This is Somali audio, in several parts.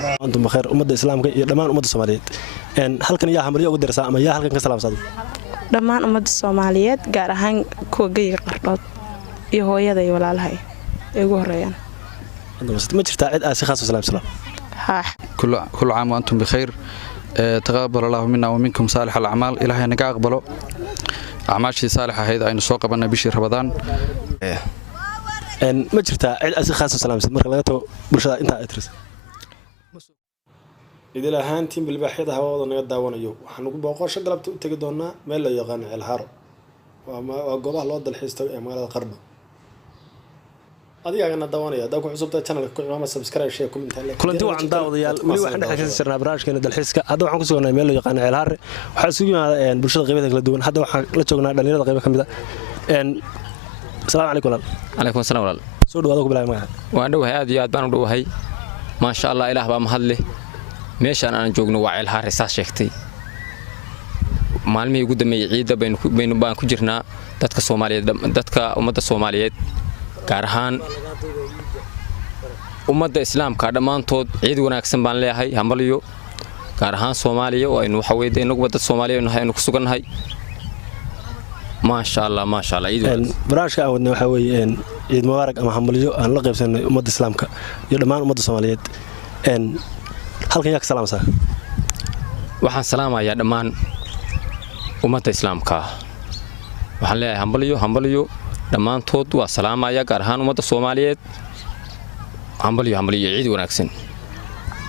أنتم بخير أمد الإسلام دمان أمد الصوماليات إن هل كان يا حمرية وقدر سا أما يا هل كان كسلام صادق dhammaan ummadda Soomaaliyeed gaar ahaan kuwa geyga qardhood iyo hooyada iyo walaalahay ee ugu horeeyaan ما jirtaa cid aasi khaas salaam salaam ها كل عام وأنتم بخير تقبل الله منا ومنكم صالح الأعمال إلهي نقا أقبله أعمال شي صالحة هيدا أين سوق بنا بشي رمضان إن ما jirtaa cid aasi khaas salaam marka laga tago bulshada inta ay tiris إذا لهانتين بالبحيرة هوا ضنا داوانيو وحنقول بقاش قلبت تجدونا ما لا يغني الهارو وقبله الله ضل حيستوي أمال القرب هذه أنا داوانيو داكو عصبت القناة كل سبسكرايب شيء كومنت كل أنتوا عن داود يال ملي واحد حكي سرنا براش كنا ضل حيسك هذا وحنا كسرنا ما لا يغني الهار وحسوي إن برشة غيبة كلا هذا وحنا لا تجونا دليل غيبة كم ده إن السلام عليكم ورحمة عليكم السلام ورحمة سود هذا قبل ما وعنده هذا ياد بانو هاي ما شاء الله إله بمحله meeshaan aan joogno waa ceel haarisaas sheegtay maalmihii ugu dambeeyay ciida baan ku jirnaa dadka Soomaaliyeed dadka ummadda Soomaaliyeed gaar ahaan ummadda islaamka dhamaantood ciid wanaagsan baan leeyahay hambalyo gaar ahaan Soomaaliya oo aynu waxa weeyday inagu dad Soomaaliyeed aynu ku sugannahay ma sha Allah ciid barashka aan wadna waxa weeyeen ciid mubaarak ama hambalyo aan la qaybsanay ummadda islaamka iyo dhamaan ummadda Soomaaliyeed halkan yaa ka salaamsan waxaan salaamayaa dhammaan ummadda islaamka waxaan leeyahay hambalyo dhamaantood waa salaamaya gaar ahaan ummadda Soomaaliyeed hambalyo ciid wanaagsan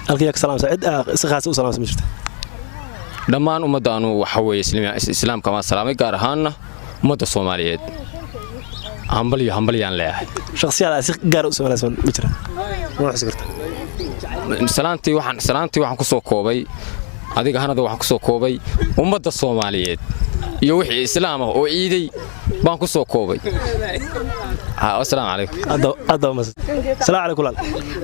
halkan yaa ka salaamsan cid si khaas u salaamsan ma jirto dhammaan ummadda aanu waxa weeye islaamka ma salaamay gaar ahaan ummadda Soomaaliyeed hambalyaan leeyahay shakhsiyaad si gaar u salaamsan ma jira ma xisirta salaantii waxaan ku soo koobay adiga hanada waxaan ku soo koobay ummadda Soomaaliyeed iyo wixii islaam ah oo ciiday baan ku soo koobay assalaamu calaykum assalaamu calaykum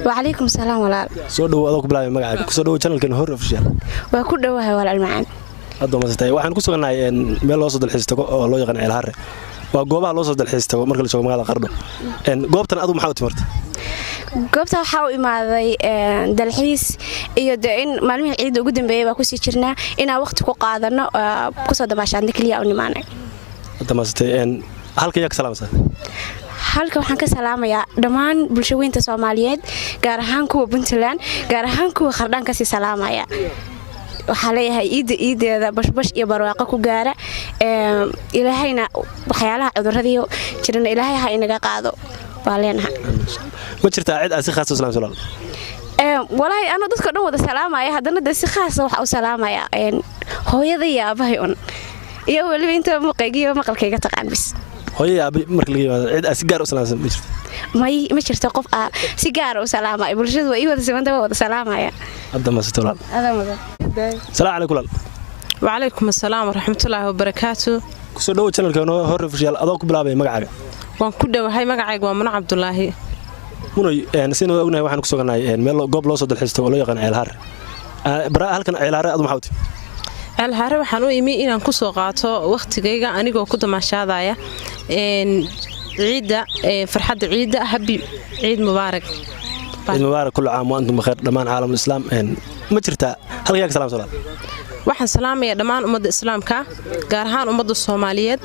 wa calaykum salaam walaal soo dhaw adoo ku bilaabay magacaaga ku soo dhaw channelkan hor official waa ku dhawahay walaal macaan hadda ma sitay waxaan ku suganahay meel loo soo dalxiis tago oo loo yaqaan ceel harre waa goobaha loo soo dalxiis tago marka la joogo magaalada Qardho goobtan adu maxaa u timirtay goobta waxa uu imaaday dalxiis iyo in maalmihii ciid ugu dambeeyay baa ku sii jirnaa inaan waqti ku qaadano ku soo dabaashaan kaliya u nimaanay hadda ma sitay halka yaa ka salaamsan halka waxaan ka salaamayaa dhammaan bulshooyinka Soomaaliyeed gaar ahaan kuwa Puntland gaar ahaan kuwa Qardhaan ka sii salaamaya waxa leeyahay ciideeda bashbash iyo barwaaqo ku gaara ilaahayna waxyaalaha cudurrada jirana ilaahay ha inaga qaado baaleenaha ma jirtaa cid aasi khaas u salaamsan walaahi ana dadka dhan wada salaamaya hadana dad si khaas ah waxa u salaamaya hooyada iyo aabahay iyo waliba inta maqalkayga taqaan bis hooyada aabi marka laga yimaado cid aasi gaar u salaamsan ma jirto ma jirto qof si gaar u salaamaya bulshadu way wada simanta wada salaamaya hadda ma sito walaal salaamu calaykum wa calaykum assalaam waraxmatullaahi wabarakaatuh ku soo dhaw channelkan hor official adoo ku bilaabay magacaaga waan ku dhawahay magacayga waa Muna Cabdullaahi munay sidoo ognahay waxaan ku suganahay meel goob loo soo dalxiisto oo loo yaqaan ceel harre halkan ceel harre adu maxaa u timid ceel harre waxaan u imi inaan ku soo qaato waqtigayga anigoo ku damaashaadaya ciida farxadda ciida habi ciid mubaarak kullu caam wa antum bikhair dhamaan caalamul islaam ma jirtaa halka yaa ka salaamsan waxaan salaamayaa dhammaan ummadda islaamka gaar ahaan ummadda Soomaaliyeed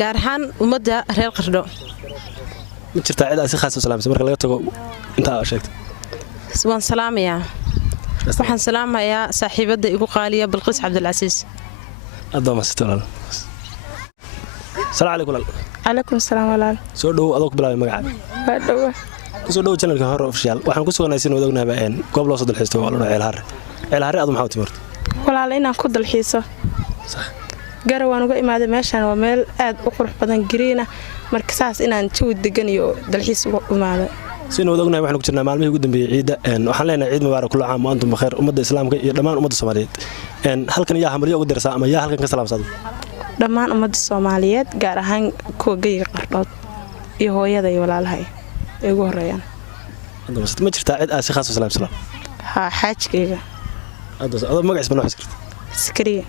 gaar ahaan ummadda reer Qardho ma jirtaa cid aasi khaas u salaamsan marka laga tago inta aad sheegtay waan salaamayaa waxaan salaamayaa saaxiibada igu qaaliya Bilqis Cabdulcasiis adoo ma sito walaal salaamu calaykum calaykum salaam walaal soo dhaw adoo ku bilaabay magacaaga waa dhaw ku soo dhaw channelka hor official waxaan ku suganahay sidoo ognahay goob loo soo dalxiisto oo loo ceel harre adu maxaa u timirtay walaal inaan ku dalxiiso sax garawaan uga imaaday meeshan waa meel aad u qurux badan gariina marka saas inaan jawi degan iyo dalxiis uga imaado sidoo ognahay waxaan ku jirnaa maalmihii ugu dambeeyay ciida waxaan leenahay ciid mubaarak kullu caam wa antum bikhair ummadda islaamka iyo dhamaan ummadda Soomaaliyeed halkan yaa hambalyo ugu dirsaa ama yaa halkan ka salaamsan dhammaan ummadda Soomaaliyeed gaar ahaan kuwa geyga qardhood iyo hooyada iyo walaalahay ee ugu horeeyaan hadda ma jirtaa cid aasi khaas u salaamsan ha xaajkayga adoo magaciisa ma xisirta iskariye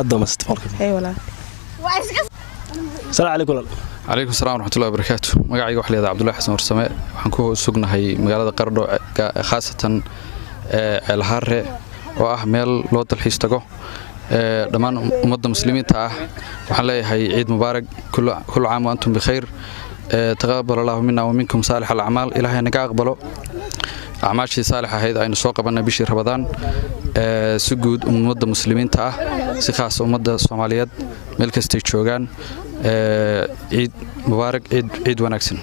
adoo ma sito ay walaal salaamu calaykum عليكم السلام ورحمة الله وبركاته مقاعي وحلي هذا عبد الله حسن ورسماء وحنكون سجنها هي مقالة قردو خاصة ceelhaare oo ah meel loo dalxiis tago dhammaan ummadda muslimiinta ah waxaan leeyahay ciid mubaarak kullu caam wa antum bikhayr taqabbal Allahu minna wa minkum saalih al-a'maal ilaahay naga aqbalo acmaashii saalix ahayd aynu soo qabanay bishii Ramadaan si guud ummadda muslimiinta ah si khaas ummadda Soomaaliyeed meel kasta joogaan ciid mubaarak ciid wanaagsan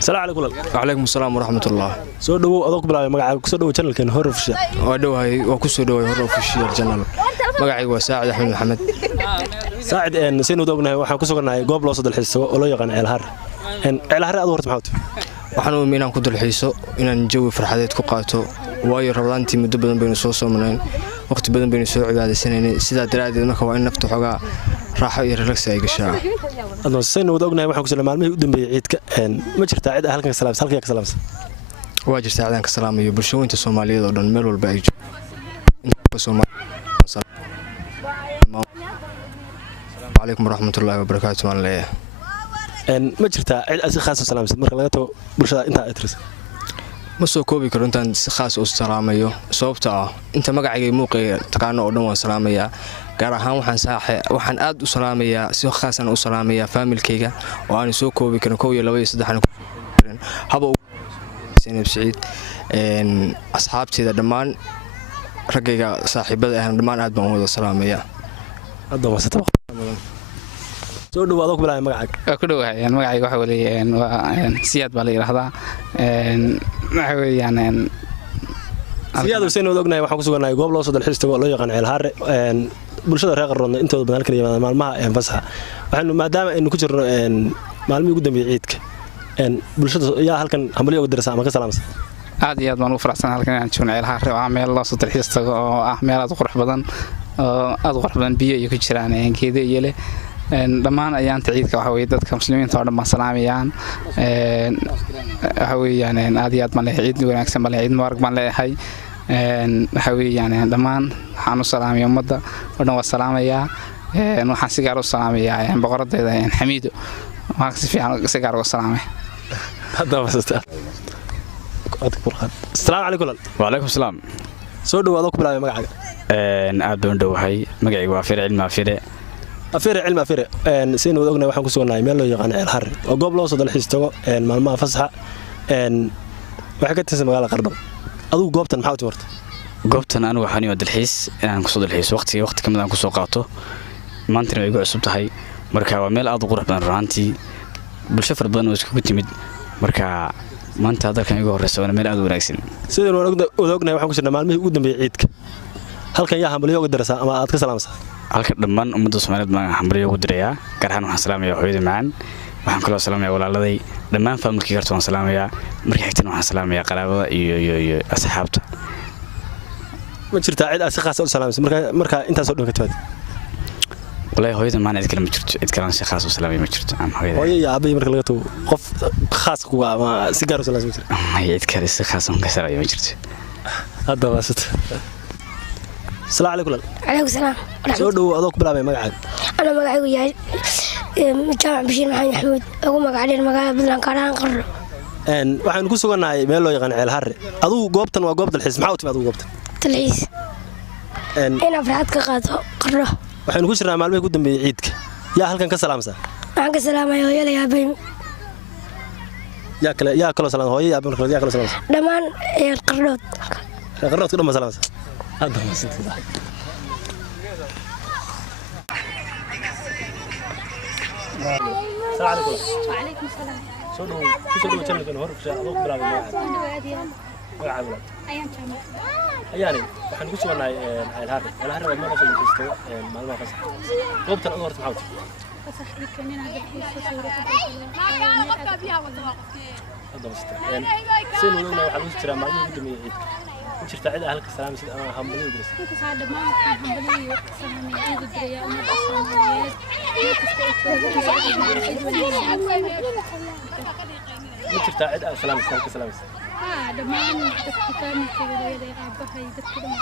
السلام عليكم. وعليكم السلام ورحمة الله. soo dhawow adoo ku bilaabay magacaaga ku soo dhawow channelkan Hore Official waa dhawahay waa ku soo dhawahay Hore Official channel magacaygu waa Saacid Axmed Maxamed. Saacid seen u ognahay waxaan ku suganahay goob loo soo dalxiiso oo loo yaqaan ceelhaare aad horta maxaa waxaan u inaan ku dalxiiso inaan jawi farxadeed ku qaato waayo Ramadaantii muddo badan baynu soo soomanay waqti badan baynu soo cibaadaysanay sidaa daraadeed marka waa in naftu xogaa raaxo iyo relax ay gashaa. adoo seen u ognahay waxaan ku soo maalmihii u dambeeyay ciidka ma jirtaa cid halkan halka ka salaamsan waa jirtaa ciidan ka salaamayo bulshooyinka Soomaaliyeed oo dhan meel walba ay joogaan. Assalaamu calaykum waraxmatullaahi wabarakaatuh waan leeyahay ma jirtaa cid asi khaas oo salaamsan marka laga tago bulshada inta ay tirsan ma soo koobi karo intaan si khaas u salaamayo sababta ah inta magacayga muuqeeya taqaano oo dhan waan salaamayaa gaar ahaan waxaan aad u salaamayaa si khaasan u salaamayaa familkayga oo aan soo koobi karin 1 2 3 haba Zainab Saciid asxaabteeda dhammaan ragayga saaxiibada ah dhammaan aad baan wada salaamayaa hadda wasata soo dhawaado ku bilaabay magacaaga ku dhawahay magacayga waxa weeyaan waa Siyaad baa la yiraahdaa waxa weeyaan Siyaad seen u ognahay waxaan ku suganahay goob loo soo dalxiis tago loo yaqaan ceelhaare bulshada reer Qaroon intooda badan halkan yimaadaan maalmaha fasaxa waxaanu maadaama aynu ku jirno maalmihii ugu dambeeyay ciidka bulshada yaa halkan hambalyo uga dirsan ama ka salaamsan aad iyo aad baan u faraxsanahay halkan aan joogno ceelhaare waa meel loo soo dalxiis tago oo ah meel aad u qurux badan biyo iyo ku jiraan geedo iyo leh dhammaan ayaanta ciidka waxa weeye dadka muslimiinta oo dhan ma salaamayaan waxa weeyaan aad iyo aad ma leeyahay ciid wanaagsan ma leeyahay ciid mubarak ma leeyahay waxa weeyaan dhammaan waxaan u salaamayaa ummadda oo dhan waa salaamayaa waxaan si gaar u salaamayaa boqoradeeda Xamiido waxaan si fiican si gaar u salaamay hadda wasata السلام عليكم. وعليكم السلام. soo dhawaado ku bilaabay magacaaga aad baan dhawahay magacaygu waa Fire Cilmi Afire seen u ognahay waxaan ku suganahay meel loo yaqaan ceelhaare oo goob loo soo dalxiis tago maalmaha fasaxa waxa ka tirsan magaalada Qardho adigu goobtan maxaa u timirta goobtan anigu waxaan u dalxiis inaan ku soo dalxiiso waqti kamid aan ku soo qaato maanta way igu cusub tahay marka waa meel aad u qurux badan raantii bulsho far badan oo isku timid marka maanta dalkan igu horeysa waa meel aad u wanaagsan sidoo ognahay waxaan ku jirnaa maalmihii ugu dambeeyay ciidka halkan yaa hambalyo uga dirsan ama aad ka salaamsan halka dhammaan ummadda Soomaaliyeed ma hambalyo ugu dirayaa gaar ahaan waxaan salaamayaa hooyada macaan waxaan kaloo salaamayaa walaaladay dhammaan familkii garto waan salaamayaa markii xigtana waxaan salaamayaa qaraabada iyo asxaabta ma jirtaa cid aad si khaas ah u salaamsan marka intaas oo dhan ka taad والله هويدا ما عندك كلام جرت اتكلم شيء خاص وسلامي ما جرت عم هويدا يا ابي marka laga tago qof khaas ku ama si gaar ah salaam jirta هي اتكلم شيء خاص ما سلامي ما جرت هذا واسط السلام عليكم. عليكم السلام. soo dhaw adoo ku bilaabay magacaaga ana magacaygu yahay Jaamac Bishiir Maxamed Axmed ugu magacdeen magaalada Puntland Karaan Qarro waxaan ku suganahay meel loo yaqaan ceelhaare adigu goobtan waa goob dalxiis maxaa u timid adigu goobtan dalxiis ina farxad ka qaato Qarro waxaan ku jirnaa maalmihii ugu dambeeyay ciidka yaa halkan ka salaamsan waxaan ka salaamayaa hooyada yaabay yaa kala salaam hooyada yaabay marka yaa kala salaamsan dhammaan Qarrood ka dhammaan salaamsan hadda ma sintidaa السلام عليكم. وعليكم السلام. soo dhaw channelkan Hore Official adoo ku bilaabay magacaaga ayaan joognaa ayaani waxaan ku suganahay ceelhaare waa meel soo dalxiisto maalmaha fasaxa goobtan adoo horta maxaa u timid fasaxdii kanina dalxiiska seen wadana waxaa lagu jiraa maalmihii ugu dambeeyay ciidka ku jirta cid halka salaamsid ama hambalyo u dirsan inta saa dhammaan waxaan hambalyo ka salaamayaa igu diraya ummadda Soomaaliyeed meel kasta ay joogaan ma jirtaa cid aad salaamaysa halka salaamaysa dhammaan dadka familkayga hooyada aabahay dadka dhan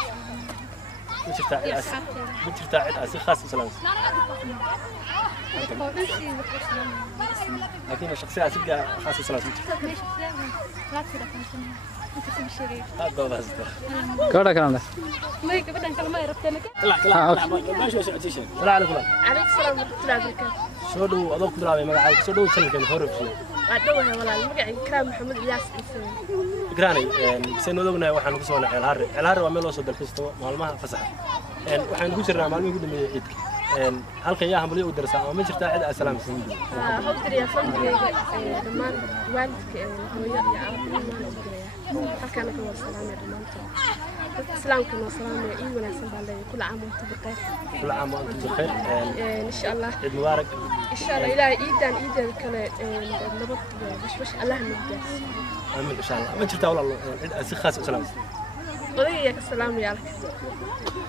ما jirtaa cid aad si khaas u salaamtay laakiin shakhsiga aad si khaas u salaamtay gabadha kalena ما يقبلن كلمة يربطنا ماشي يا سعتيش السلام عليكم عليك السلام ورحمة الله وبركاته soo dhow adoo ku bilaabay magacaaga soo dhow channelkan hore u fiican أدوها ولا المقعد كرام محمد إلياس إنسان igraanay saynu ognahay waxaan ku soo nacay Ceelharre waa meel loo soo dalxiisto maalmaha fasaxa waxaan ku jirnaa maalmihii ugu dambeeyay ciidka halkan yaa hambalyo u darsaa ama ma jirtaa cid aad salaamsan هقدر يا فندم دمان والدك هوية يا أبو halkaan ka wada salaamay dhamaantood islaamka noo salaamay iyo wanaagsan baa leeyahay kula caam waqti baqay kula caam waqti baqay insha Allah ciid mubaarak insha Allah ilaahay iidan kale nabad bashbash Allah nabad aamin insha Allah ma jirtaa walaal cid si khaas u salaamsan odayga ka salaamay alka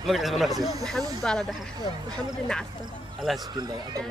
magaciisa ma naqsi maxamed baala dhaxa maxamed inacasta Allah iskin daa adoo